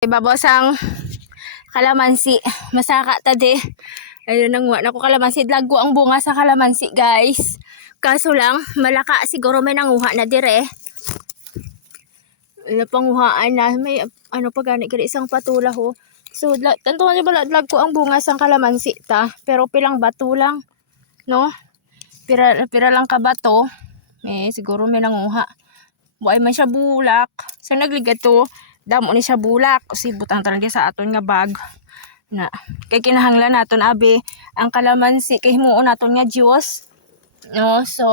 Ibabos ang kalamansi. Masaka tadi. Ayun nang na ko kalamansi. Dlago ang bunga sa kalamansi, guys. Kaso lang, malaka siguro may nanguha na dire. Ano panguhaan na may ano pa gani kaya isang patula ho. So tantuan niyo bala dlag ko ang bunga sang kalamansi ta, pero pilang bato lang, no? Pira lang ka bato. Siguro may nanguha. Buay man siya bulak. Sa nagligat to, damo ni siya bulak. Kasi butang talaga sa aton nga bag. Na, kay kinahanglan naton abi ang kalamansi kay himuon naton nga juice. No, so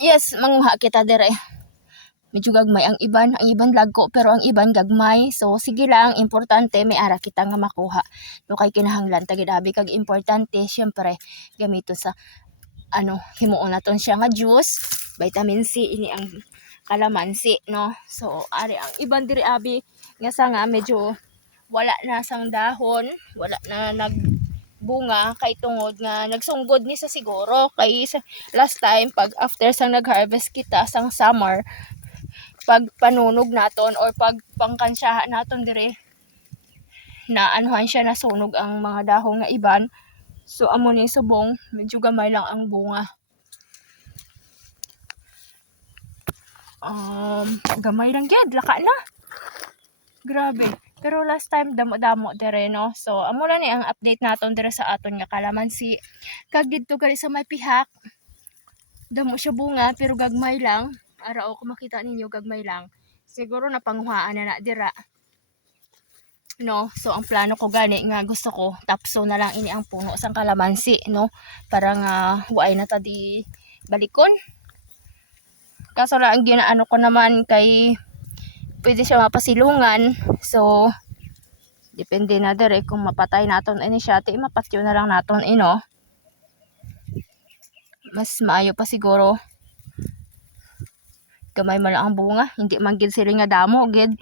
yes, manguha kita dire. Medyo gagmay ang iban lagko pero ang iban gagmay. So sige lang, importante may ara kita nga makuha. No kay kinahanglan tagidabi kag importante syempre gamito sa himuon naton siya nga juice, vitamin C ini ang kalamansi, no? So ari ang iban diri abi nga nga medyo wala na sang dahon, wala na nagbunga kay tungod nga nagsunggod ni sa siguro kay last time pag after sang nag-harvest kita sang summer, pag panunog naton or pag pangkansyahan naton dire na anuhan siya nasunog ang mga dahon nga iban. So amo ni subong medyo gamay lang ang bunga. Gamay lang gyud laka na. Grabe. Pero last time damo-damo dire, no. So amo na ni ang update naton dire sa aton nga kalamansi. Kag didto gali sa may pihak, damo siya bunga pero gagmay lang. Ara kung makita ninyo gagmay lang. Siguro napanguhaan na dira. No, so ang plano ko gani nga gusto ko tapso na lang ini ang puno sang kalamansi, no, para nga waay na ta di balikon. Kaso lang ang ginaano ko naman kay pwede siya mapasilungan, so depende na dire kung mapatay naton ini siya ti mapatyo na lang naton ino. Mas maayo pa siguro gamay man lang ang bunga, hindi man gid sila nga damo gid.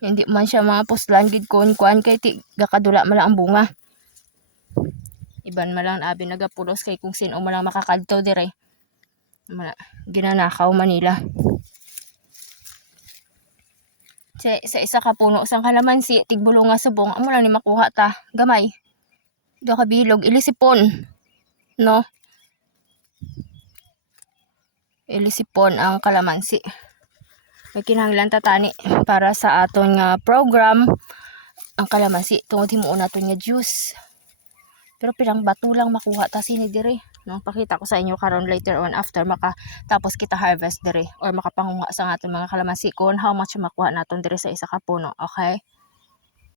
Hindi man siya mga puslan gid kuan kay ti gakadula man lang ang bunga. Iban man lang abi nagapulos kay kung sino man lang makakadto dire. Ginanakaw Manila. Sa isa ka puno sang kalamansi tigbulong nga subong amo lang ni makuha ta gamay. Do ka bilog ilisipon, no? Ilisipon ang kalamansi. May kinahanglan ta tani para sa aton nga program ang kalamansi tungod himuon naton nga juice. Pero pilang bato lang makuha ta sini dire, no? Pakita ko sa inyo karon later on after tapos kita harvest dire or makapangunga sa aton mga kalamansi kung how much makuha naton dire sa isa ka puno, okay?